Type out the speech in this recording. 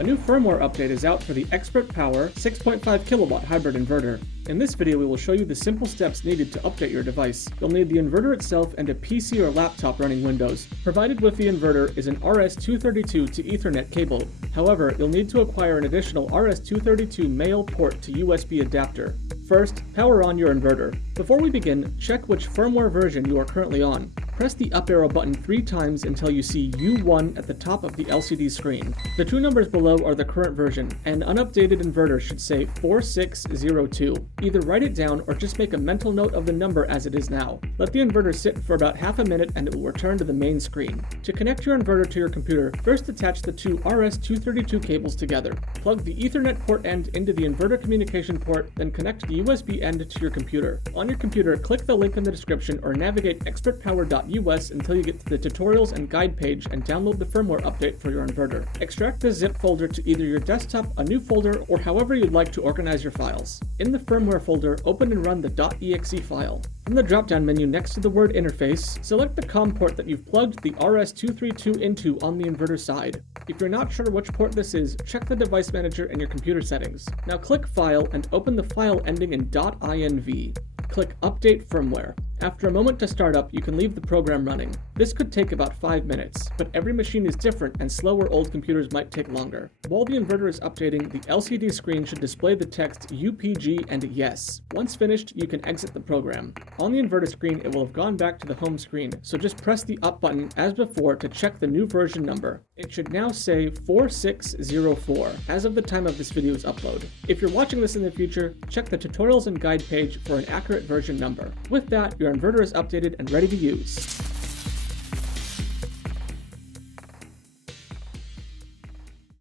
A new firmware update is out for the ExpertPower 6.5 kilowatt hybrid inverter. In this video, we will show you the simple steps needed to update your device. You'll need the inverter itself and a PC or laptop running Windows. Provided with the inverter is an RS-232 to Ethernet cable. However, you'll need to acquire an additional RS-232 male port to USB adapter. First, power on your inverter. Before we begin, check which firmware version you are currently on. Press the up arrow button 3 times until you see U1 at the top of the LCD screen. The two numbers below are the current version. An unupdated inverter should say 4602. Either write it down or just make a mental note of the number as it is now. Let the inverter sit for about half a minute and it will return to the main screen. To connect your inverter to your computer, first attach the two RS-232 cables together. Plug the Ethernet port end into the inverter communication port, then connect the USB end to your computer. On your computer, click the link in the description or navigate expertpower.us until you get to the tutorials and guide page and download the firmware update for your inverter. Extract the zip folder to either your desktop, a new folder, or however you'd like to organize your files. In the firmware folder, open and run the .exe file. From the drop-down menu next to the word interface, select the COM port that you've plugged the RS-232 into on the inverter side. If you're not sure which port this is, check the device manager in your computer settings. Now click File and open the file ending in .inv. Click Update Firmware. After a moment to start up, you can leave the program running. This could take about 5 minutes, but every machine is different and slower old computers might take longer. While the inverter is updating, the LCD screen should display the text UPG and Yes. Once finished, you can exit the program. On the inverter screen, it will have gone back to the home screen, so just press the up button as before to check the new version number. It should now say 4604 as of the time of this video's upload. If you're watching this in the future, check the tutorials and guide page for an accurate version number. With that, your inverter is updated and ready to use.